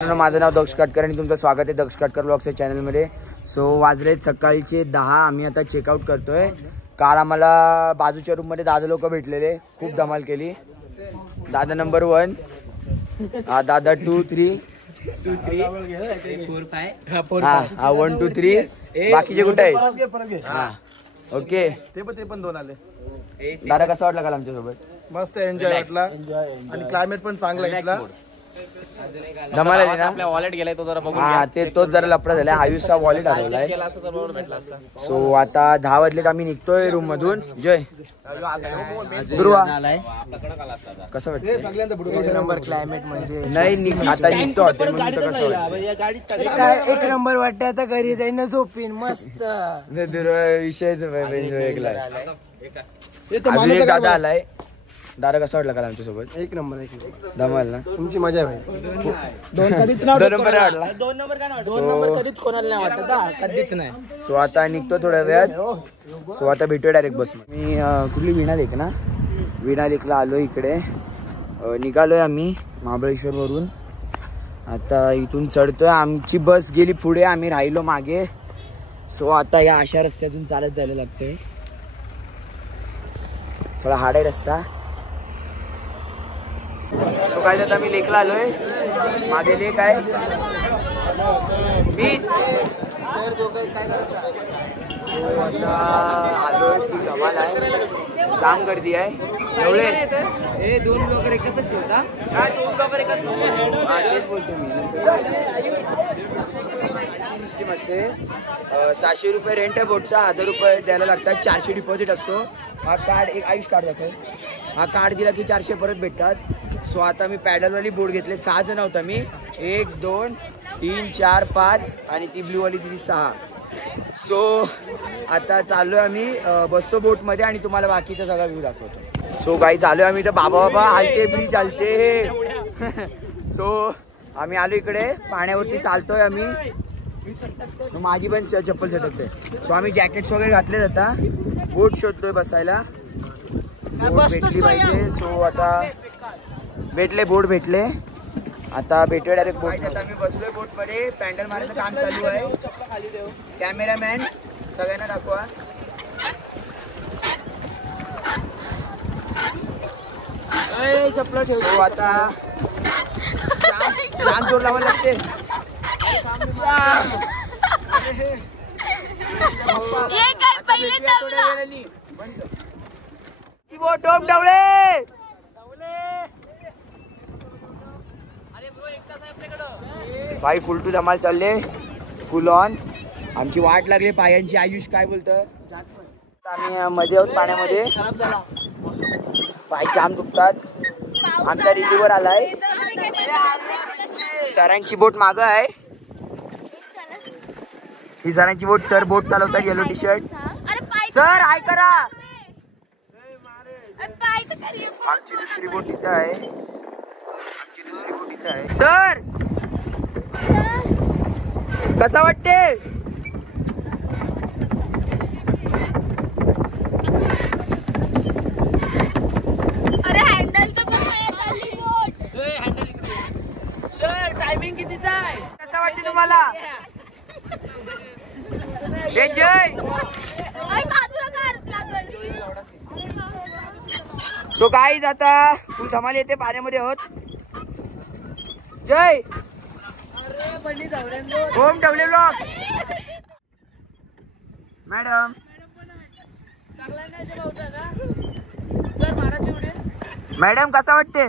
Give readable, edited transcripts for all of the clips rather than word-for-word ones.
माझं नाव दक्ष काटकर आणि तुमचं स्वागत आहे दक्ष काटकर ब्लॉग्सच्या चॅनलमध्ये। सो वाजले सकाळचे 10। आम्ही आता चेकआउट करतोय। काल आम्हाला बाजूच्या रूममध्ये दादा लोक भेटलेले, खूप धमाल केली। दादा नंबर 1, दादा 2 3 2 3 4 5 हा 1 2 3 बाकीचे कुठे आहेत? हा ओके, ते पण 2 आले। दादा कसा वाटला काल आमच्या सोबत? मस्त एन्जॉय वाटला आणि क्लायमेट पण चांगला घेतला। धमाल आहे ना? आपला वॉलेट गेलाय तो जरा बघून हा ते तोच जरा लफडा झाला। आयुषचा वॉलेट हरवलाय। सो आता 10 वाजलेत, आम्ही निघतोय रूम मधून। जय दुर्वा कसं वाटतं? सगळ्यांचा एक नंबर क्लायमेट म्हणजे नाही आता निघतो हॉटेल मध्ये, कसं वाटतं? एक नंबर वाटतं। आता घरी जाईन झोपीन मस्त। दुर्वा विषयच वेगळा आहे। दादा आलाय। दादा कसा वाटला काल आमच्या सोबत? एक नंबर धमाल ना? तुमची मजा आहे भाई। 2 नंबर वाटला। 2 नंबर का ना? 2 नंबर कधीच कोणाला नाही वाटत, कधीच नाही। सो आता निघतो थोड्या वेळात। सो आता भेटूया डायरेक्ट बस। मी कुठली वीणा लेक ना, वीणा लेकला आलो इकडे। निघालोय आम्ही महाबळेश्वर वरून। आता इथून चढतोय। आमची बस गेली पुढे, आम्ही राहिलो मागे। सो आता या अशा रस्त्यातून चालत जायला लागतंय। थोडा हार्ड आहे रस्ता। सो काय आता मी लेकला आलोय। मागे लेक आहे। मी आलोय, फुल धमाल आहे, काम गर्दी आहे। एवढे 2 लोक एकच ठेवता काय? 2 लोक एकच तेच बोलतो मी। सिस्टीम असते, 600 रुपये रेंट आहे बोटचा, 1000 रुपये द्यायला लागतात, 400 डिपॉझिट असतो। हा कार्ड एक आयुष कार्ड दाखव। हा कार्ड दिला की 400 परत भेटतात। सो आता मी पॅडलवाली बोट घेतले। 6 जण होता मी, 1 2 3 4 5 आणि ती ब्लू वाली ती 6। सो आता चाललोय आम्ही, बसतो बोट मध्ये आणि तुम्हाला बाकीचा सगळा व्ह्यू दाखवतो। सो काही चाललोय आम्ही तर बाबा हलते ब्रिज हलते। सो आम्ही आलो इकडे पाण्यावरती चालतोय आम्ही। माझी पण चप्पल सटकते। सो आम्ही जॅकेट्स वगैरे घातले, आता बोट शोधतोय बसायला। बोट भेटली पाहिजे। सो आता भेटले, बोट भेटले। आता भेटूया डायरेक्ट बोट। आता मी बसलोय बोट मध्ये, पॅन्डल मारायचं काम चालू आहे। कॅमेरामॅन सगळ्यांना दाखवा। चप्पल ठेव। सो आता जाम जोर लावायला लागते। भाई फुल टू धमाल चालले, फुल ऑन। आमची वाट लागली पायांची। आयुष काय बोलतं? आम्ही मध्ये आहोत पाण्यामध्ये, पाय जाम दुखतात। आमचा रिलीवर आलाय। सरांची बोट मागं आहे, ही सरांची बोट। सर बोट चालवतात, yellow T shirt. Sir hi करा। आमची दुसरी बोट इथं आहे, आमची दुसरी बोट इथं आहे। सर कसा वाटते? अरे हँडल तर चालली बोट। सर टायमिंग कितीचा आहे? कसा वाटते तुम्हाला? जय सो गाईज आता फुल धमाल येते, पाण्यामध्ये आहोत। जय home W blog madam. Madam कसा वाटते?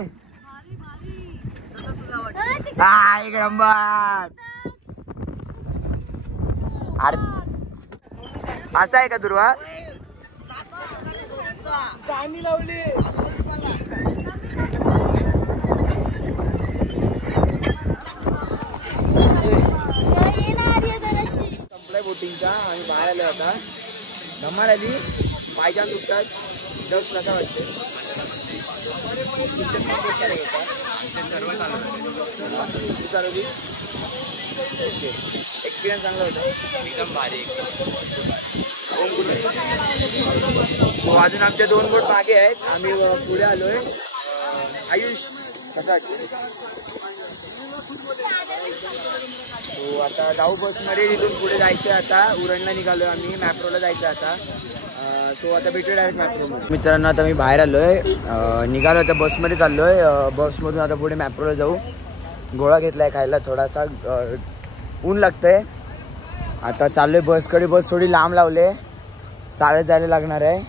हा एक नंबर। असं आहे का दुर्वा? पाणी लावली। संपलाय बोटिंगचा, आम्ही बाहेर आलो आता। धमाल आली, पायजान दुखतात। दक्ष कसा वाटते? एक्सपिरियन्स चांगला होता, एकदम भारी। अजून आमच्या 2 बोट मागे आहेत, आम्ही पुढे आलोय। आयुष कसा वाटतं? आता जाऊ बसमध्ये, तिथून पुढे जायचं आता उरणला निघालोय आम्ही, मॅप्रोला जायचं आता. सो आता भेटूया डायरेक्ट मॅप्रोमध्ये. मित्रांनो आता मी बाहेर आलोय, निघालो आता बसमध्ये चाललोय. बसमधून आता पुढे मॅप्रोला जाऊ. गोळा घेतलाय खायला, थोडासा ऊन लागतंय. आता चाललोय बसकडे. बस थोडी लांब लावले, चालत जायला लागणार आहे.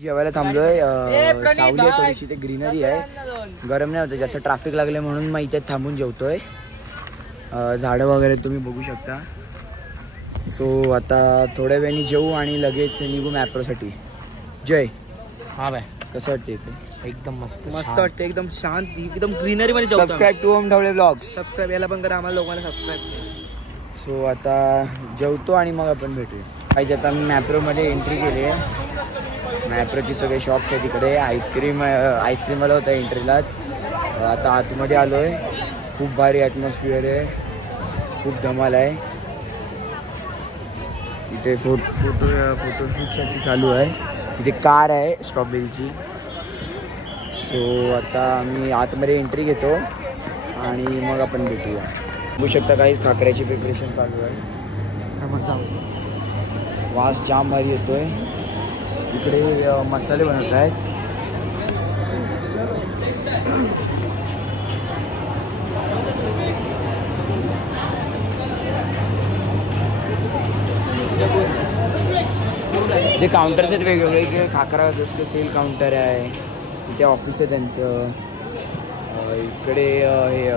जेवायला थांबलोय, सावली आहे थोडीशी, ते ग्रीनरी आहे, गरम नाही होतं जास्त. ट्रॅफिक लागले म्हणून मग इथे थांबून जेवतोय. झाडं वगैरे तुम्ही बघू शकता. सो आता थोड्या वेळाने जेवू आणि लगेच निघू मॅप्रोसाठी. जय. हा बाय, कसं वाटतं इथे? एकदम मस्त मस्त वाटतं, एकदम शांत, एकदम ग्रीनरी मध्ये. Subscribe to Om Dhawale blogs. Subscribe याला पण करा, आम्हाला लोकांना सबस्क्राईब. सो आता जेवतो आणि मग आपण भेटूया. पाहिजे आता मी मॅप्रोमध्ये एंट्री केली आहे. मॅप्रोची सगळे शॉप्स आहे तिकडे. आईस्क्रीमवाला होता एंट्रीलाच. आता आतमध्ये आलो आहे. खूप भारी ॲटमॉस्फिअर आहे, खूप धमाल आहे इथे. फोटोशूटसाठी चालू आहे. इथे कार आहे स्ट्रॉबेरीची. सो आता मी आतमध्ये एंट्री घेतो आणि मग आपण भेटूया. बघू शकता काहीच खाकऱ्याची प्रिपरेशन चालू आहे. वास जाम भारी येतोय. इकडे मसाले बनवत आहेत. जे काउंटर्स आहेत वेगवेगळे, इकडे खाकरा जसं सेल काउंटर आहे, इथे ऑफिस आहे त्यांचं. इकडे हे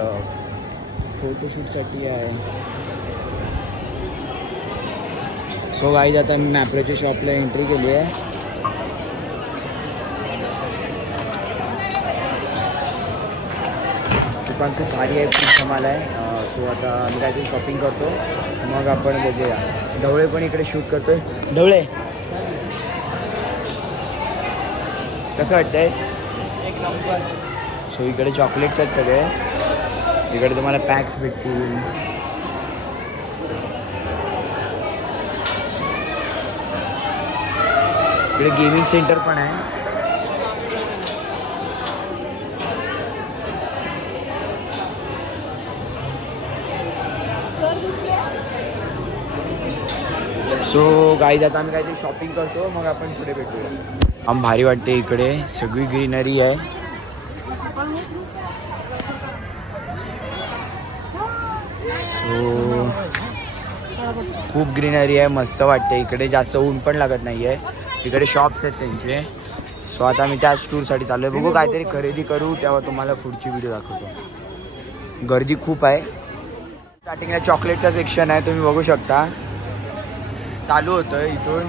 फोटोशूटसाठी आहे. सो गाईज आता मी मॅप्रोच्या शॉपला एंट्री केली आहे. दुकान खूप भारी आहे, खूप धमाल आहे. सो आता मी काहीतरी शॉपिंग करतो, मग आपण बघूया. ढवळे पण इकडे शूट करतोय. ढवळे कसं वाटतंय? एक नंबर. सो इकडे चॉकलेट्स आहेत सगळे. इकडे तुम्हाला पॅक्स भेटतील. इकडे गेमिंग सेंटर पण आहे. सो गाईज आता आम्ही काहीतरी शॉपिंग करतो, मग आपण पुढे भेटूया. आम भारी वाटते इकडे, सगळी ग्रीनरी आहे. सो खूप ग्रीनरी आहे, मस्त वाटते इकडे. जास्त ऊन पण लागत नाही आहे. इकडे शॉप्स आहेत त्यांचे. सो आता मी त्याच टूरसाठी चालू आहे. बघू काहीतरी खरेदी करू, तेव्हा तुम्हाला पुढची व्हिडिओ दाखवतो. गर्दी खूप आहे. स्टार्टिंगला चॉकलेटचा सेक्शन आहे, तुम्ही बघू शकता. चालू होतं इथून.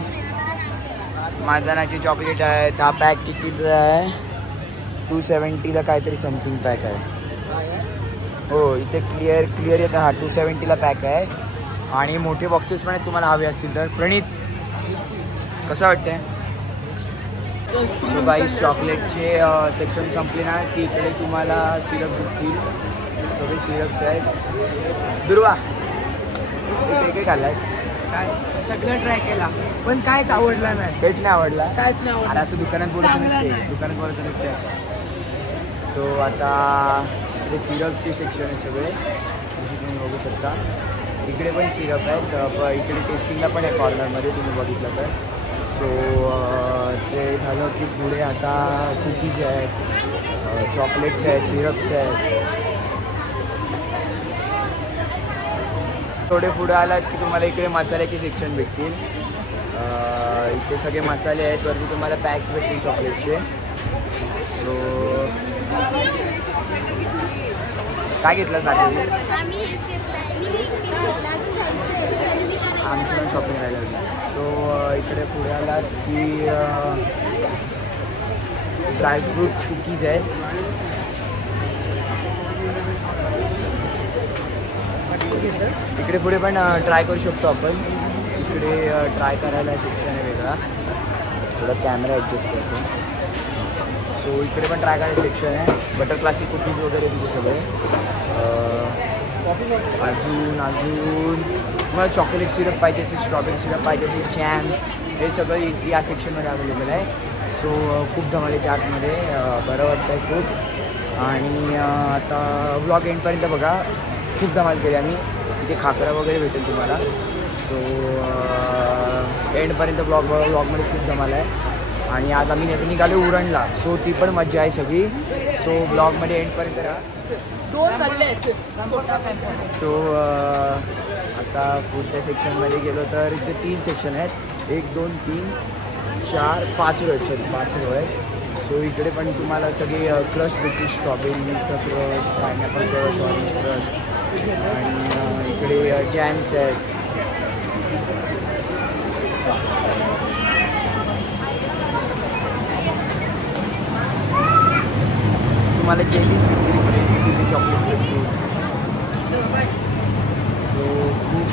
माजानाची चॉकलेट आहे. 10 पॅक कितीचं आहे? 270ला काहीतरी समथिंग पॅक आहे. हो इथे क्लिअर येतं. हा 270ला पॅक आहे. आणि मोठे बॉक्सेस पण आहेत तुम्हाला हवे असतील तर. प्रणित कसं वाटतंय? सो गाईस चॉकलेटचे सेक्शन संपले ना की इकडे तुम्हाला सिरप दिसतील. सगळे सिरप्स आहेत. दुर्वा काय खाल्लायस? काय सगळं ट्राय केला पण कायच आवडला नाही. काहीच नाही आवडला? कायच नाही आवडला. असं दुकानात बोलायचं नसते, दुकानात बोलायचं नसते असं. सो आता इकडे सिरपचे सेक्शन आहेत सगळे, जसे तुम्ही बघू शकता. इकडे पण सिरप आहेत. इकडे टेस्टिंगला पण आहे कॉर्नरमध्ये, तुम्ही बघितलं तर. सो ते झालं की पुढे आता कुकीज आहेत, चॉकलेट्स आहेत, सिरप्स आहेत. थोडे पुढे आलात की तुम्हाला इकडे मसाल्याचे सेक्शन भेटतील. इथे सगळे मसाले आहेत. वरती तुम्हाला पॅक्स भेटतील चॉकलेटचे. सो काय घेतलं साठी? आमची पण शॉपिंग राहिलं होती. सो इकडे पुढे आलात की ड्रायफ्रूट कुकीज आहेत. इकडे पुढे पण ट्राय करू शकतो आपण. इकडे ट्राय करायला सेक्शन आहे वेगळा. थोडा कॅमेरा ॲडजस्ट करतो. सो इकडे पण ट्राय करायला सेक्शन आहे. बटर क्लासिक कुकीज वगैरे तिथे सगळे. अजून तुम्हाला चॉकलेट सिरप पाहिजे असेल, स्ट्रॉबेरी सिरप पाहिजे असेल, जॅम्स, हे सगळं या सेक्शनमध्ये अवेलेबल आहे. सो खूप धमाल येते आतमध्ये, बरं वाटतं आहे खूप. आणि आता व्लॉग एंडपर्यंत बघा. खूप धमाल केली आम्ही. इथे खाकरा वगैरे भेटेल तुम्हाला. सो एंडपर्यंत ब्लॉगमध्ये खूप जमाला आहे. आणि आज आम्ही निघालो उरणला. सो ती पण मजा आहे सगळी. सो ब्लॉगमध्ये एंडपर्यंत राहा. सो आता पुढच्या सेक्शनमध्ये गेलो तर इथे 3 सेक्शन आहेत. 1 2 3 4 5 रो आहेत. 5 रो आहेत. सो इकडे पण तुम्हाला सगळे क्रश भेटतील. Strawberry crush, pineapple crush, orange crush आणि इकडे जॅम्स आहेत. तुम्हाला जेलीज भेटतील, इकडे चॉकलेट्स भेटतील. सो खूप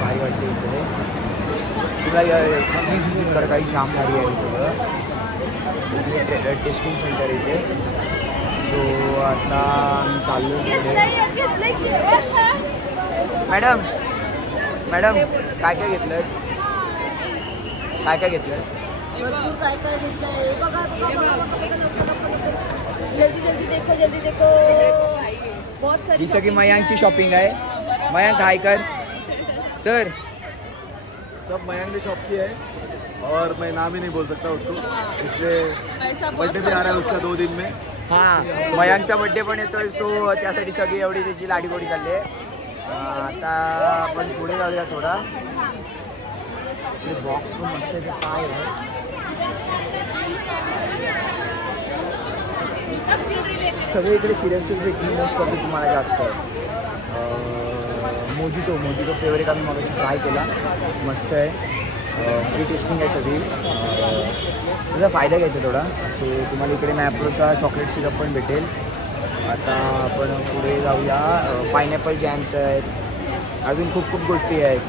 भारी वाटते इकडे. तुला प्लीज विजिट करा. काही जाम भारी आहे सगळं. टेस्टिंग सेंटर इथे. सो आता आम्ही चाललो पुढे. मॅडम काय काय घेतलं? काय घेतलं? जल्दी देखो. ही सगळी मयांकची शॉपिंग आहे. मयांक हाय कर सर. सब मयंक ने शॉप की है और मैं नाम ही नहीं बोल सकता उसको, इसलिए बर्थडे भी आ रहा है उसका 2 दिन में. हां, मयांकचा बड्डे पण येतोय. सो त्यासाठी सगळी एवढी त्याची लाडीगोडी चालली आहे. आता आपण पुढे जाऊया थोडा. बॉक्स पण मस्त आहे. काय आहे सगळे इकडे सिरियसच भेटली. मोस्ट तुम्हाला जास्त मोजितो फेवरेट आम्ही मग ट्राय केला. मस्त आहे. फ्री टेस्टिंग आहे सगळी. त्याचा फायदा घ्यायचा थोडा. सो तुम्हाला इकडे मॅप्रोचा चॉकलेट सिरप पण भेटेल. आता आपण पुढे जाऊया. पायनॅपल जॅम्स आहेत. अजून खूप गोष्टी आहेत.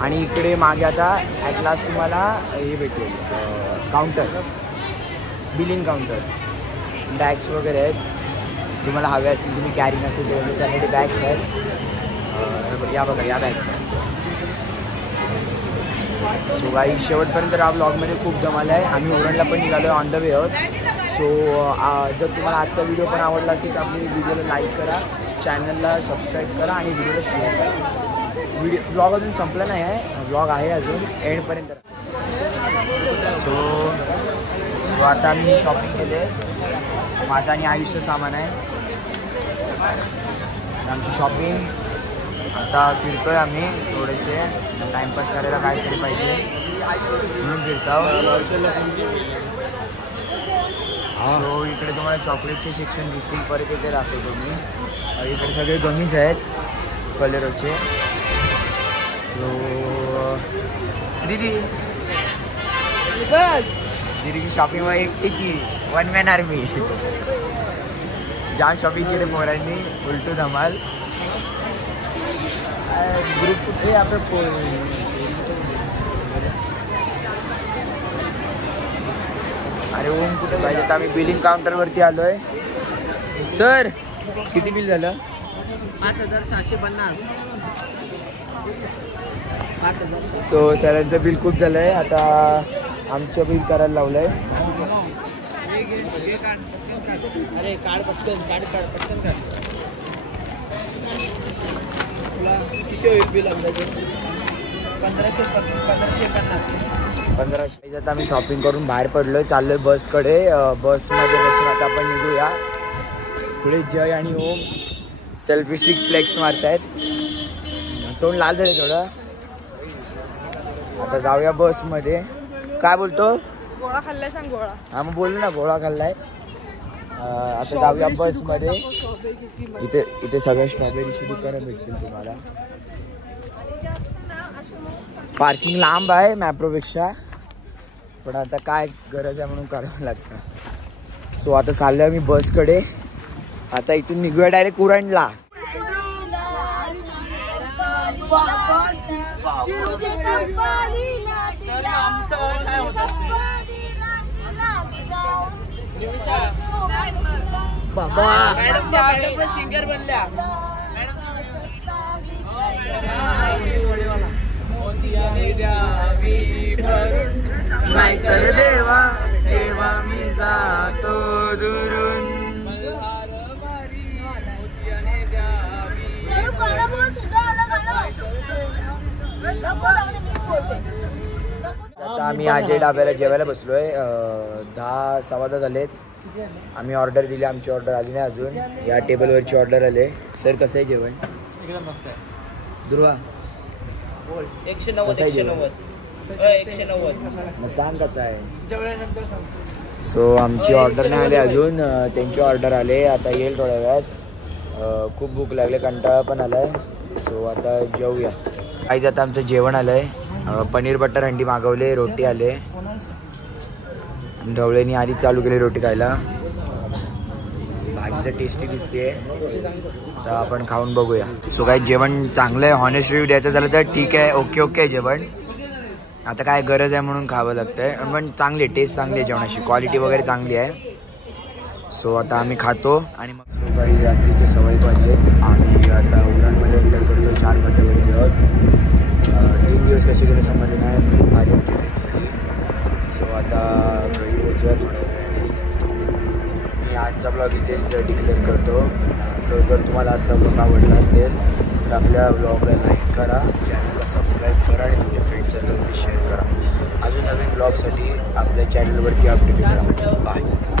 आणि इकडे मागे आता ॲट लास्ट तुम्हाला हे भेटेल काउंटर, बिलिंग काउंटर. बॅग्स वगैरे आहेत. तुम्हाला हव्या असतील, तुम्ही कॅरी नसेल तर त्यामध्ये बॅग्स आहेत. या बघा, या बॅग्स आहेत. सो गाई शेवटपर्यंत हा ब्लॉगमध्ये खूप जमाला आहे. आम्ही उरणला पण निघालो आहे, ऑन द वे आहोत. सो जर तुम्हाला आजचा व्हिडिओ पण आवडला असेल तर आपल्या व्हिडिओला लाईक करा, चॅनलला सबस्क्राईब करा आणि व्हिडिओला शेअर करा. ब्लॉग अजून संपला नाही आहे, ब्लॉग आहे अजून एंडपर्यंत. सो आता आम्ही शॉपिंग केले. माझं आणि आयुष्य सामान आहे. आमची शॉपिंग. आता फिरतोय आम्ही थोडेसे. टाइमपास करायला काहीतरी पाहिजे म्हणून फिरतो. सो इकडे तुम्हाला चॉकलेटचे सेक्शन दिसतील. परत इथे राहतो तुम्ही. इकडे सगळे गमीज आहेत फलेरोचे. सो दीदीची शॉपिंग व एकटीची 1 मॅन आर्मी. जाम शॉपिंग केले पोरांनी, उलटू धमाल. ग्रुप कुठे आपलं अरे ओम कुठे पाहिजे. तर आम्ही बिलिंग काउंटरवरती आलो आहे. सर किती बिल झालं? 5750. सो सरांचं बिल खूप झालं आहे. आता आमचं बिल करायला लावलं आहे. अरे कार्ड पटकन काढ. तुला किती होईल बिल अंदाजे? 1550. आता आम्ही शॉपिंग करून बाहेर पडलोय. चाललोय बसकडे. बसमध्ये बसून आता आपण निघूया. पुढे जय आणि ओम सेल्फी स्टिक फ्लेक्स मारतायत. तोंड लाल झाले थोडं. आता जाऊया बसमध्ये. काय बोलतो? गोळा खाल्लाय सांग. गोळा. हा मग बोललो ना, गोळा खाल्लाय. आता जाऊया बसमध्ये. इथे सगळ्या स्ट्रॉबेरीची दुकानं भेटतील तुम्हाला. पार्किंग लांब आहे मॅप्रोपेक्षा, पण आता काय गरज आहे म्हणून करावं लागतं. सो आता चाललोय आम्ही बसकडे. आता इथून निघूया डायरेक्ट उरणला. बाबा मॅडम सिंगर बनल्या. नाहीतर देवा देवा मी जातो दुरून. आता आम्ही आजय डाब्याला जेवायला बसलोय 10-10:15 झालेत. आम्ही ऑर्डर दिली, आमची ऑर्डर आली नाही अजून. या टेबलवरची ऑर्डर आले. सर कसं आहे जेवण? एकदम मस्त आहे. दुर्वा 190 मग सांग कसं आहे. जेवल्यानंतर सांगतो. सो आमची ऑर्डर नाही आली अजून, त्यांची ऑर्डर आले. आता येईल थोड्या वेळात. खूप भूक लागले, कंटाळा पण आलाय. सो आता जेवूया. काहीच आता आमचं जेवण आलंय. पनीर बटर अंडी मागवले, रोटी आले. ढवळेनी आधी चालू केली रोटी खायला. भाजी तर टेस्टी दिसते. तर आपण खाऊन बघूया. सो काही जेवण चांगलं आहे. हॉनेस्ट रिव्ह्यू द्यायचं झालं तर ठीक आहे, ओके जेवण. आता काय गरज आहे म्हणून खावं लागतंय. पण चांगली टेस्ट चांगली आहे जेवणाची, क्वालिटी वगैरे चांगली आहे. सो आता आम्ही खातो आणि मग सो काही रात्रीचे सवय पडले. आम्ही आता उरणमध्ये एंटर करतो. 4 घंट्यावरती आहोत. 3 दिवस कसे गेले समजले नाही. भारी. सो आता घरी पोचूया थोड्या वेळाने. मी आजचा ब्लॉग इथेच डिक्लेअर करतो. सो जर तुम्हाला आजचा ब्लॉग आवडला असेल तर आपल्या ब्लॉगला लाईक करा, चॅनलला सबस्क्राईब करा आणि तुमच्या फ्रेंड सर्कलमध्ये शेअर करा. अजून नवीन ब्लॉगसाठी आपल्या चॅनलवरती अपडेट करा. बाय.